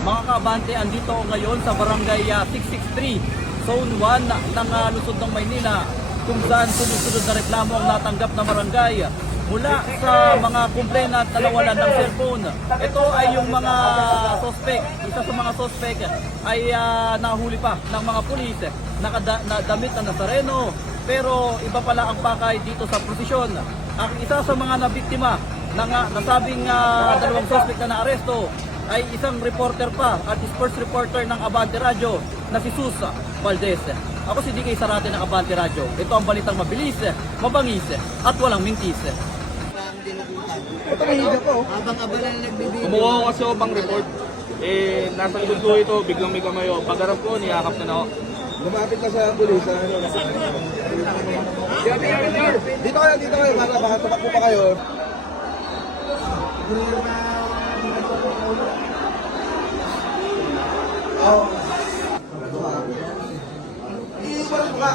Mga kaabante, andito ako ngayon sa barangay 663, Zone 1 ng Lungsod ng Maynila, kung saan sunod-sunod na reklamo ang natanggap na barangay mula sa mga complainant na nawalan ng cellphone. Ito ay yung mga suspect. Isa sa mga suspect ay nahuli pa ng mga pulis, nakadamit na Nazareno, pero iba pala ang pakay dito sa prosesyon. Ang isa sa mga nabiktima ng nasabing dalawang suspect na naaresto ay isang reporter pa at sports reporter ng Abante Radio na si Susa Valdez. Ako si DK Sarate ng Abante Radio. Ito ang balitang mabilis, mabangis at walang mintis. Ito mahiga po. Abang-abala na nagbibigay. Kumuha ko kasi ako pang report. Nasa likod ko ito, biglang may kamayo. Pagharap ko, niyakap na ako. Lumapit ka sa pulis. Dito kayo. Baka tumakbo pa kayo. Iiwan mo ka.